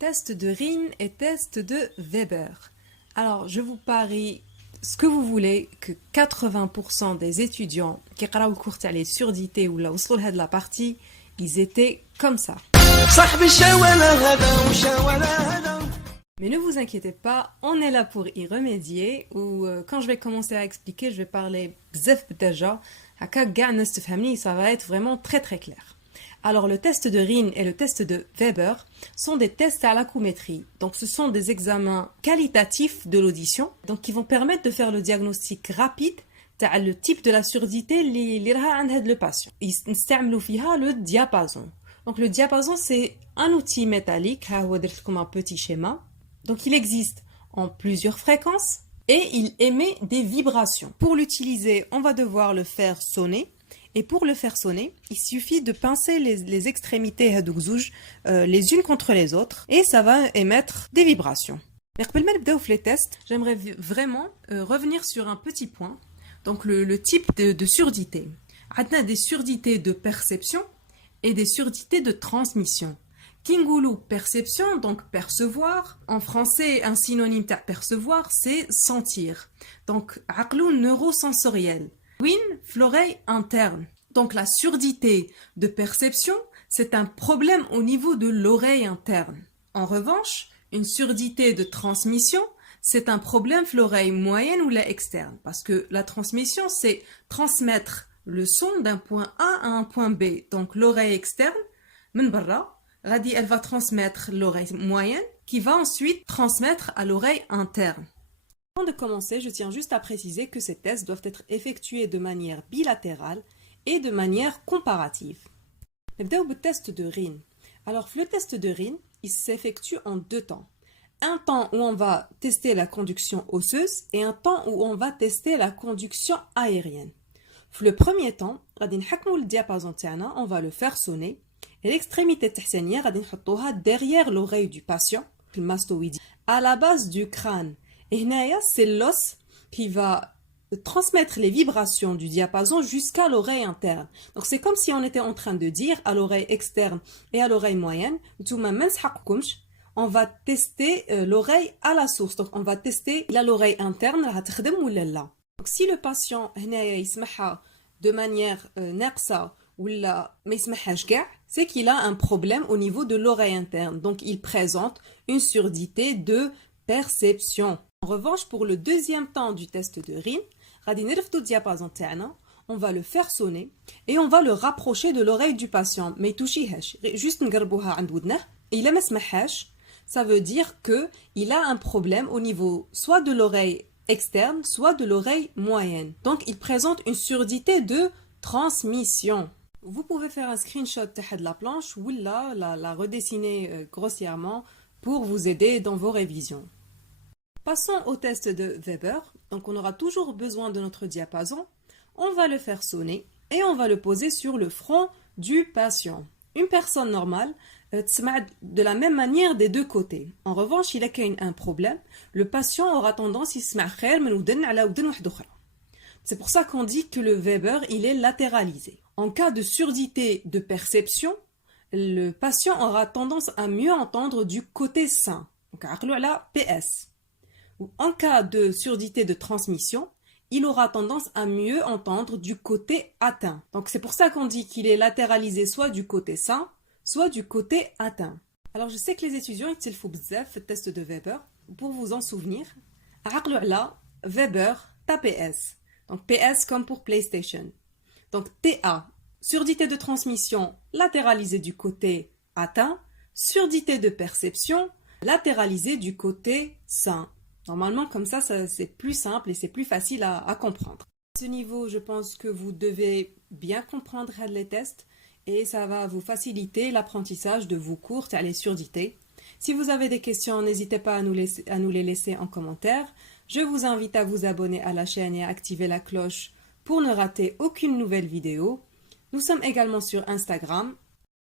Test de Rhin et test de Weber. Alors, je vous parie ce que vous voulez que 80% des étudiants qui قراو الكور تاع les surdités ou là وصلوا لهاد la partie, ils étaient comme ça. Mais ne vous inquiétez pas, on est là pour y remédier. Ou quand je vais commencer à expliquer, je vais parler bzaf bdaja, haka كاع الناس تفهمني, ça va être vraiment très très clair. Alors le test de Rhin et le test de Weber sont des tests à l'acoumétrie. Donc ce sont des examens qualitatifs de l'audition, donc qui vont permettre de faire le diagnostic rapide تاع le type de la surdité اللي راها عند هاد le patient. نستعملوا فيها le diapason. Donc le diapason c'est un outil métallique, ها هو درت لكم un petit schéma. Donc il existe en plusieurs fréquences et il émet des vibrations. Pour l'utiliser, on va devoir le faire sonner. Et pour le faire sonner, il suffit de pincer les extrémités les unes contre les autres et ça va émettre des vibrations. Mais قبل ما نبداو في les tests, j'aimerais vraiment revenir sur un petit point. Donc le type de surdité. On a des surdités de perception et des surdités de transmission. Kingoulou perception, donc percevoir. En français, un synonyme de percevoir, c'est sentir. Donc, aqlou neurosensoriel. Win, l'oreille interne. Donc la surdité de perception, c'est un problème au niveau de l'oreille interne. En revanche, une surdité de transmission, c'est un problème de l'oreille moyenne ou la externe. Parce que la transmission, c'est transmettre le son d'un point A à un point B. Donc l'oreille externe, elle va transmettre l'oreille moyenne qui va ensuite transmettre à l'oreille interne. Avant de commencer, je tiens juste à préciser que ces tests doivent être effectués de manière bilatérale et de manière comparative. Le test de Rhin. Alors, le test de Rhin, il s'effectue en deux temps. Un temps où on va tester la conduction osseuse et un temps où on va tester la conduction aérienne. Le premier temps, le diapason on va le faire sonner et l'extrémité derrière l'oreille du patient, le mastoïdie, à la base du crâne. Et c'est l'os qui va transmettre les vibrations du diapason jusqu'à l'oreille interne. Donc c'est comme si on était en train de dire à l'oreille externe et à l'oreille moyenne, on va tester l'oreille à la source. Donc on va tester l'oreille interne. Donc si le patient de manière naqsa ou c'est qu'il a un problème au niveau de l'oreille interne. Donc il présente une surdité de perception. En revanche, pour le deuxième temps du test de Rhin, on va le faire sonner et on va le rapprocher de l'oreille du patient. Mais juste ça veut dire qu'il a un problème au niveau soit de l'oreille externe, soit de l'oreille moyenne. Donc, il présente une surdité de transmission. Vous pouvez faire un screenshot de la planche ou la redessiner grossièrement pour vous aider dans vos révisions. Passons au test de Weber. Donc on aura toujours besoin de notre diapason. On va le faire sonner et on va le poser sur le front du patient. Une personne normale de la même manière des deux côtés. En revanche, il a un problème. Le patient aura tendance à c'est pour ça qu'on dit que le Weber, il est latéralisé. En cas de surdité de perception, le patient aura tendance à mieux entendre du côté sain. Donc, PS. En cas de surdité de transmission, il aura tendance à mieux entendre du côté atteint. Donc c'est pour ça qu'on dit qu'il est latéralisé soit du côté sain, soit du côté atteint. Alors je sais que les étudiants ils font bzaf le test de Weber. Pour vous en souvenir, Weber, PS. Donc PS comme pour PlayStation. Donc TA, surdité de transmission latéralisée du côté atteint, surdité de perception latéralisée du côté sain. Normalement, comme ça c'est plus simple et c'est plus facile à comprendre. À ce niveau, je pense que vous devez bien comprendre les tests et ça va vous faciliter l'apprentissage de vos cours à les surdités. Si vous avez des questions, n'hésitez pas à nous les laisser en commentaire. Je vous invite à vous abonner à la chaîne et à activer la cloche pour ne rater aucune nouvelle vidéo. Nous sommes également sur Instagram.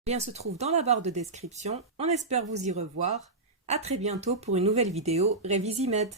Le lien se trouve dans la barre de description. On espère vous y revoir. À très bientôt pour une nouvelle vidéo Révisimed.